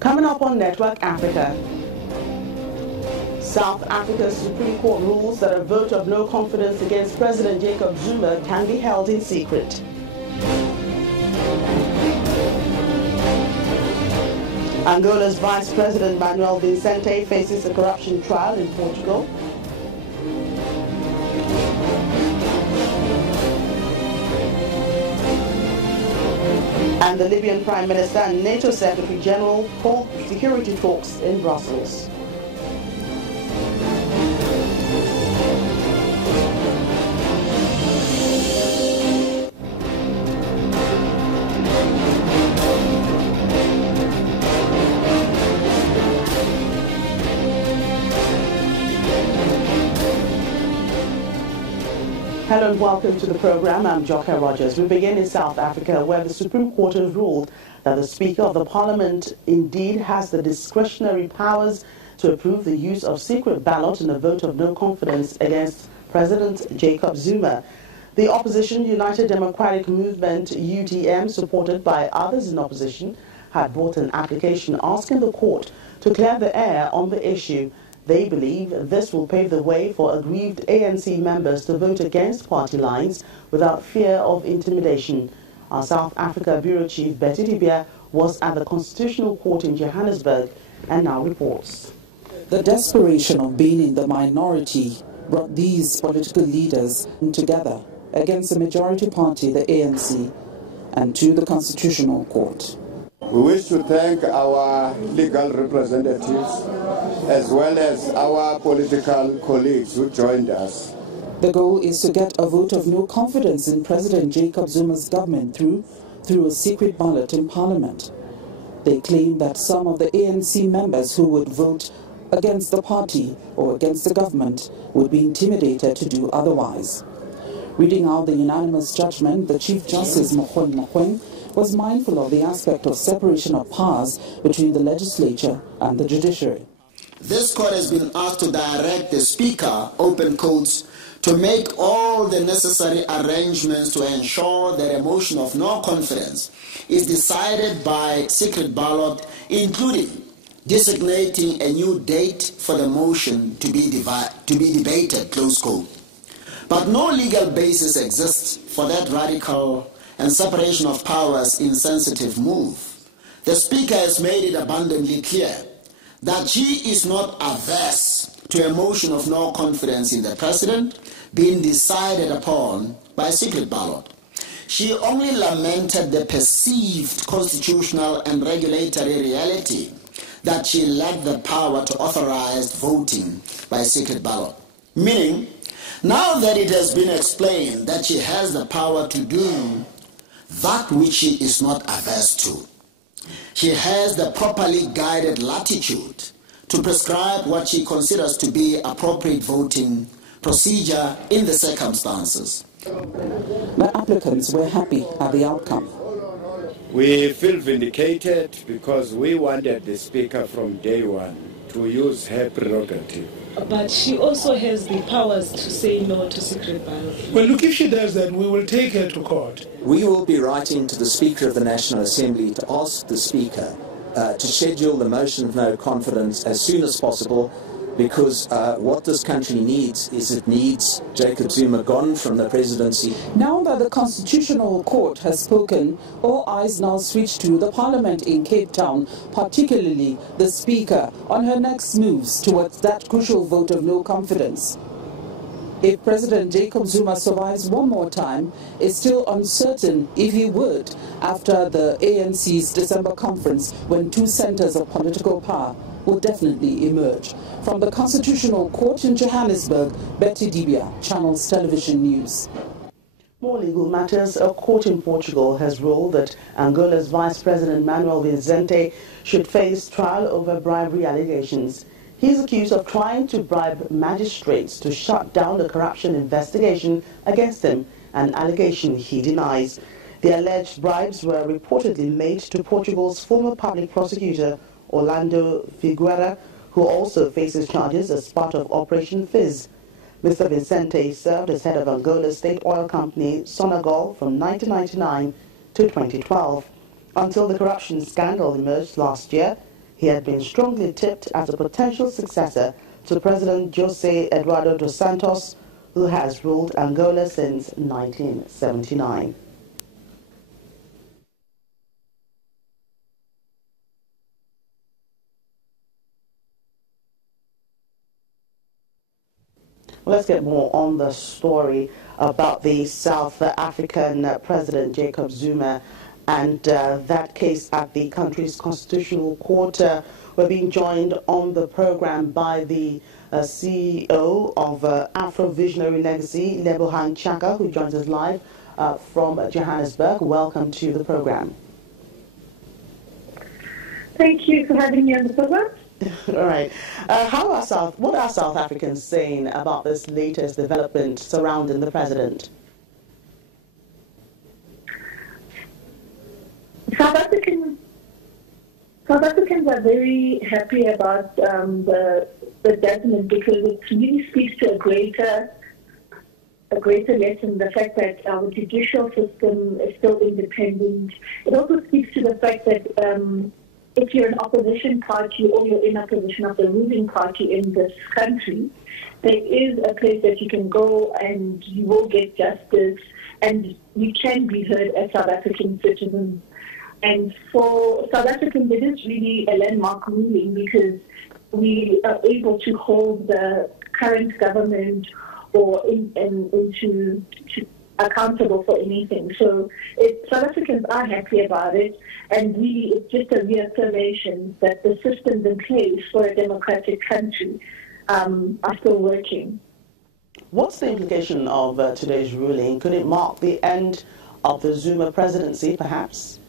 Coming up on Network Africa, South Africa's Supreme Court rules that a vote of no confidence against President Jacob Zuma can be held in secret. Angola's Vice President Manuel Vicente faces a corruption trial in Portugal. And the Libyan Prime Minister and NATO Secretary General hold security talks in Brussels. Hello and welcome to the program. I'm Joka Rogers. We begin in South Africa, where the Supreme Court has ruled that the Speaker of the Parliament indeed has the discretionary powers to approve the use of secret ballot in a vote of no confidence against President Jacob Zuma. The opposition United Democratic Movement, UDM, supported by others in opposition, had brought an application asking the court to clear the air on the issue. They believe this will pave the way for aggrieved ANC members to vote against party lines without fear of intimidation. Our South Africa Bureau Chief Betty Dibia was at the Constitutional Court in Johannesburg and now reports. The desperation of being in the minority brought these political leaders together against the majority party, the ANC, and to the Constitutional Court. We wish to thank our legal representatives as well as our political colleagues who joined us. The goal is to get a vote of no confidence in President Jacob Zuma's government through a secret ballot in Parliament. They claim that some of the ANC members who would vote against the party or against the government would be intimidated to do otherwise. Reading out the unanimous judgment, the Chief Justice Mogoeng was mindful of the aspect of separation of powers between the legislature and the judiciary. This court has been asked to direct the Speaker, open quotes, to make all the necessary arrangements to ensure that a motion of no confidence is decided by secret ballot, including designating a new date for the motion to be debated, close quote. But no legal basis exists for that radical and separation of powers insensitive move. The Speaker has made it abundantly clear that she is not averse to a motion of no confidence in the President being decided upon by secret ballot. She only lamented the perceived constitutional and regulatory reality that she lacked the power to authorize voting by secret ballot. Meaning, now that it has been explained that she has the power to do that which she is not averse to, she has the properly guided latitude to prescribe what she considers to be appropriate voting procedure in the circumstances. The applicants were happy at the outcome. We feel vindicated because we wanted the Speaker from day one to use her prerogative. But she also has the powers to say no to secret ballot. Well, look, if she does that, we will take her to court. We will be writing to the Speaker of the National Assembly to ask the Speaker to schedule the motion of no confidence as soon as possible, because what this country needs is it needs Jacob Zuma gone from the presidency. Now that the Constitutional Court has spoken, all eyes now switch to the Parliament in Cape Town, particularly the Speaker, on her next moves towards that crucial vote of no confidence. If President Jacob Zuma survives one more time, it's still uncertain if he would after the ANC's December conference, when two centers of political power will definitely emerge. From the Constitutional Court in Johannesburg, Betty Dibia, Channels Television News. More legal matters. A court in Portugal has ruled that Angola's Vice President Manuel Vicente should face trial over bribery allegations. He is accused of trying to bribe magistrates to shut down the corruption investigation against him, an allegation he denies. The alleged bribes were reportedly made to Portugal's former public prosecutor, Orlando Figueira, who also faces charges as part of Operation Fizz. Mr. Vicente served as head of Angola's state oil company, Sonangol, from 1999 to 2012. Until the corruption scandal emerged last year, He had been strongly tipped as a potential successor to President José Eduardo dos Santos, who has ruled Angola since 1979. Let's get more on the story about the South African President Jacob Zuma and that case at the country's constitutional court. We're being joined on the program by the CEO of Afro Visionary Legacy, Lebohang Chaka, who joins us live from Johannesburg. Welcome to the program. Thank you for having me on the program. All right. What are South Africans saying about this latest development surrounding the president? South Africans are very happy about the judgment because it really speaks to a greater lesson, the fact that our judicial system is still independent. It also speaks to the fact that if you're an opposition party or you're in opposition of the ruling party in this country, there is a place that you can go and you will get justice and you can be heard as South African citizens. And for South Africans, it is really a landmark ruling because we are able to hold the current government or into accountable for anything. So South Africans are happy about it, and really it's just a reaffirmation that the systems in place for a democratic country are still working. What's the implication of today's ruling? Could it mark the end of the Zuma presidency, perhaps?